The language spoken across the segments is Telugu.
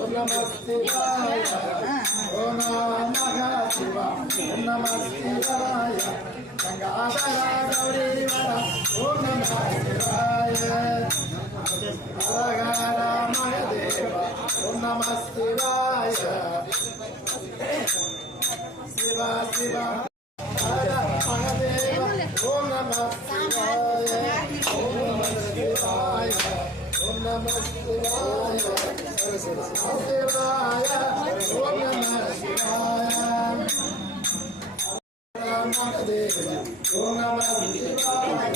ఓం నమః శివాయ ఓం నమః శివాయ ఓం నమః శివాయ గంగాధర గౌరీవర ఓం నమః శివాయ హర హర మహదేవ ఓం నమః శివాయ శివ శివ హర మహదేవ ఓం నమః శివాయ ఓం నమః శివాయ ఓం నమః శివాయ శివాయ ఓం నమః శివాయ మహదేవ ఓం నమః శివాయ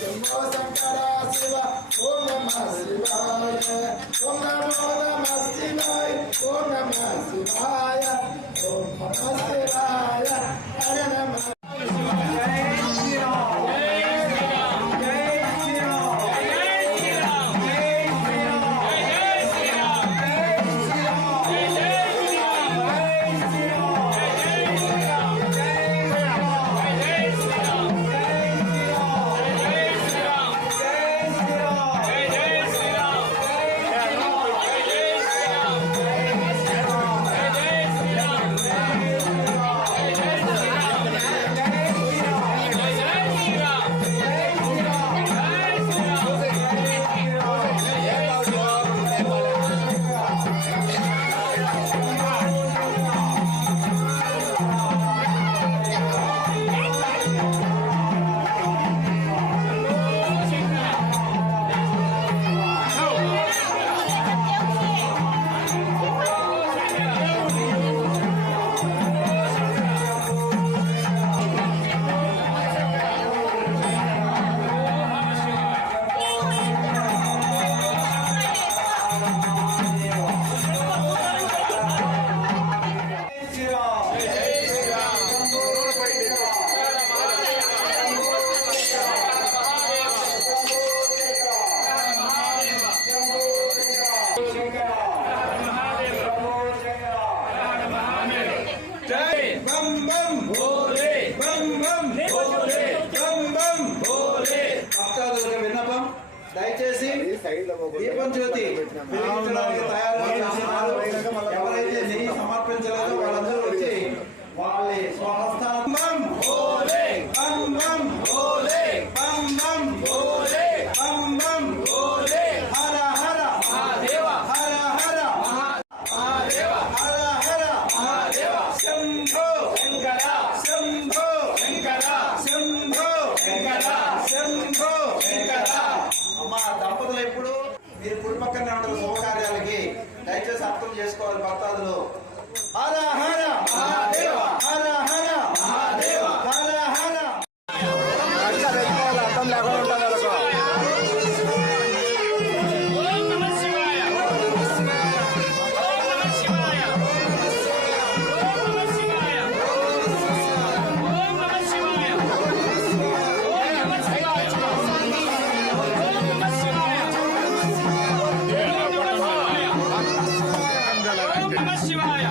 నమో శంకర శివ ఓం నమః శివాయ ఓం నమో నమః శివాయ ఓం నమః శివాయ ఓం నమః శివాయ హర నమః దయచేసి దీపం జ్యోతి ఎవరైతే నెయ్యి సమర్పించలేదో వాళ్ళందరూ వచ్చి వాళ్ళ స్వహస్తానం హర హర మహాదేవ హర హర మహాదేవ హర హర మహాదేవ శంభో శంకర శంభో శంకర శంభో శంకర శంభో శంకర. అమ్మా దంపతులు ఎప్పుడు మీరు కుడి పక్కనే ఉంటారు శుభకార్యాలకి దయచేసి అర్థం చేసుకోవాలి భక్తాదులు. హర హర మహాదేవ హర హర మహాదేవ హర హర అర్థం లేకుండా ఉంటారు. Namah Shivaya.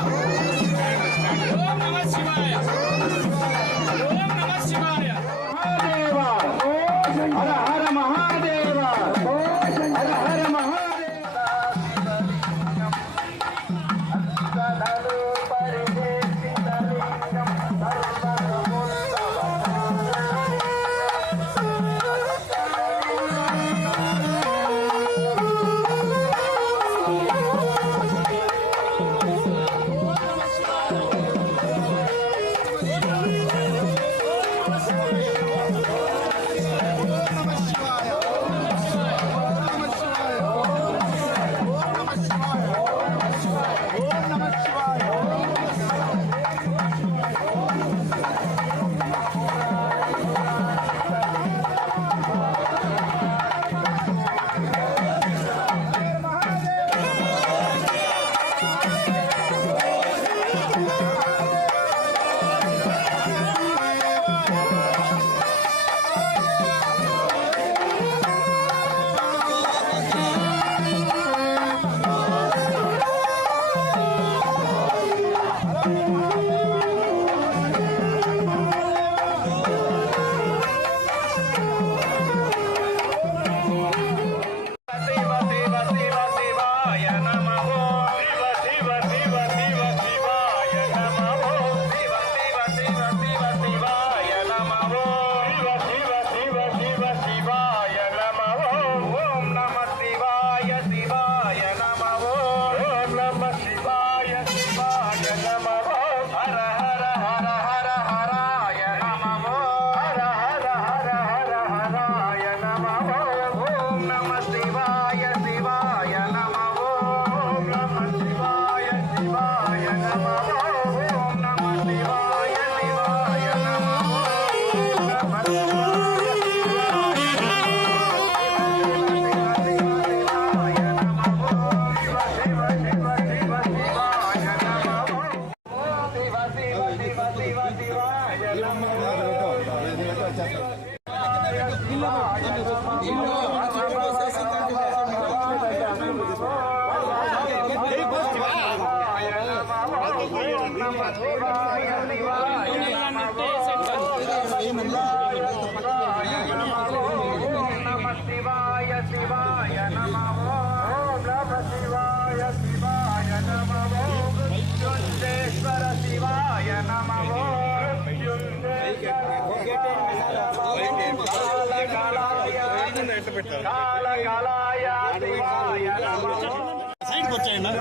సైడ్కి వచ్చాయండి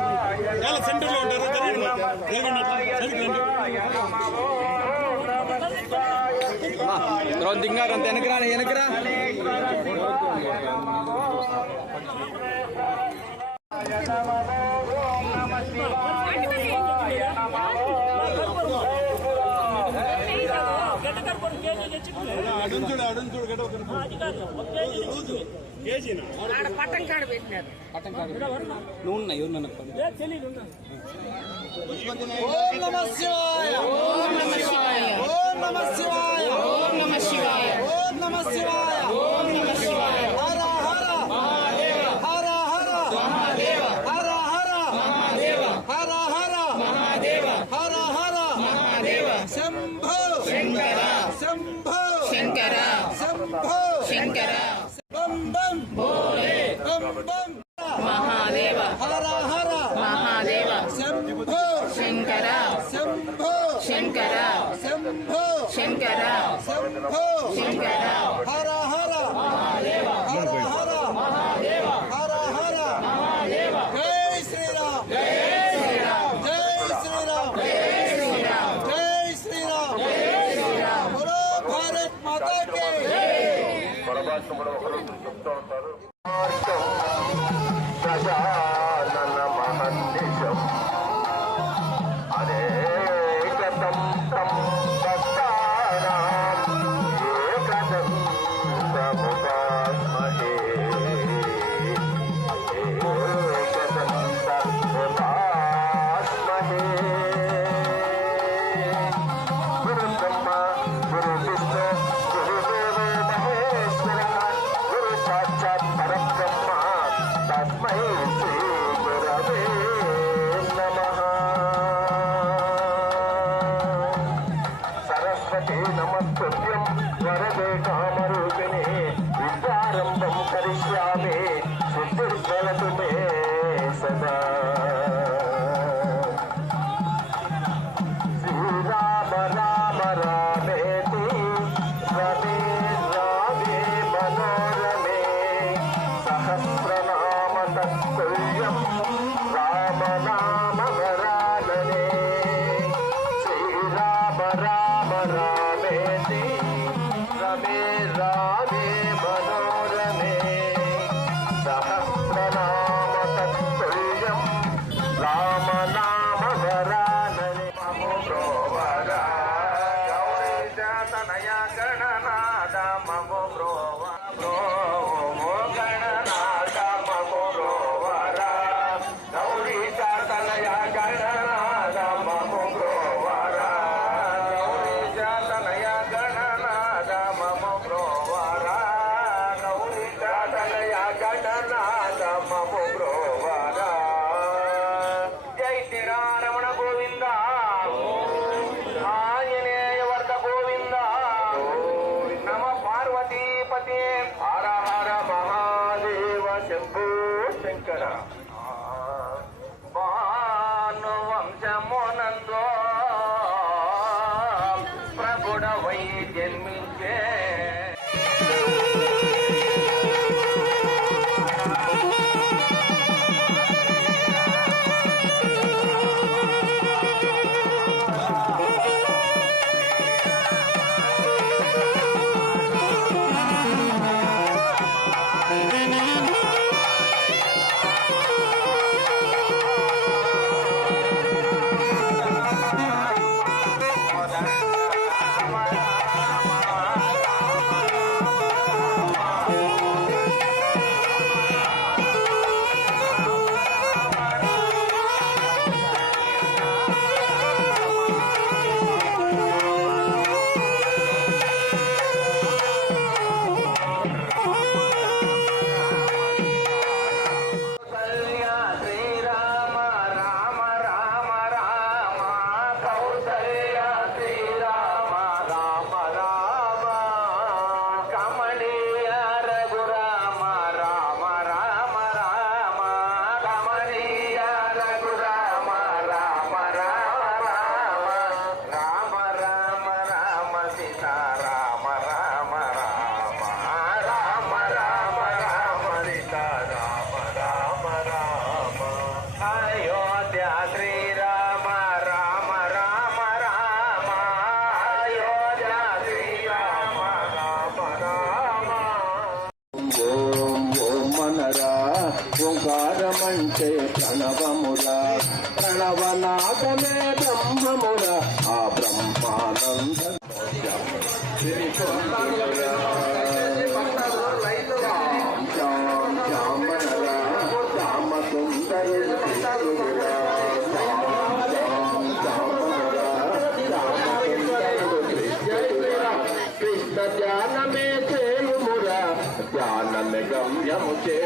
సెంటర్లో ఉంటారు దింగారు అంత వెనకరా వెనకరా పట్టం కాడ పెట్టినారు నువ్వు ఉన్నాయి ఎవరు ఓం నమః శివాయ ఓం నమః శివాయ ఓం నమః శివాయ ఓం నమః శివాయ ఓం నమః శివాయ ఓం నమః శివాయ హర హర మహాదేవ హర హర మహాదేవ హర హర మహాదేవ హర హర మహాదేవ హర హర మహాదేవ శంభో శంకర శంభో శంకర శంభో శంకర బం బం భోలే బం బం మహాదేవ హర హర మహాదేవ శంభో శంకర శంభో శంకర శంభో శంకర శంభో శంకర హర హర మహాదేవ హర హర మహాదేవ హర హర మహాదేవ జై శ్రీరామ్ జై శ్రీరామ్ జై శ్రీరామ్ జై శ్రీరామ్ జై శ్రీరామ్ జై శ్రీరామ్ బోలో భారత్ మాతా కి జై పరమాత్ముడు ఒకరోజు చెప్తూ ఉంటారు ప్రజానన మహన్నిశం అనేకతం తం భక్తానాం ఏకదం సముపాస్మహే ఏకదం సముపాస్మహే గురు బ్రహ్మ గురు విష్ణు గురుదేవో మహేశ్వరః గురు సాక్షాత్ పరబ్రహ్మ తస్మై శ్రీ గురవే నమః సరస్వతి నమస్తుభ్యం వరదే కామరూపిణి విద్యారంభం కరిష్యామి సిద్ధిర్వలతు మే సదా శ్రీరామ రామ రామేతి రమే రామే మనోరమే సహస్రనామ తత్తుల్యం అంటే ప్రణవమురా ప్రణవనాదమే బ్రహ్మమురా ఆ బ్రహ్మానంద కృష్ణ ధ్యానమే చేయుమురా ధ్యానమే గమ్యము చే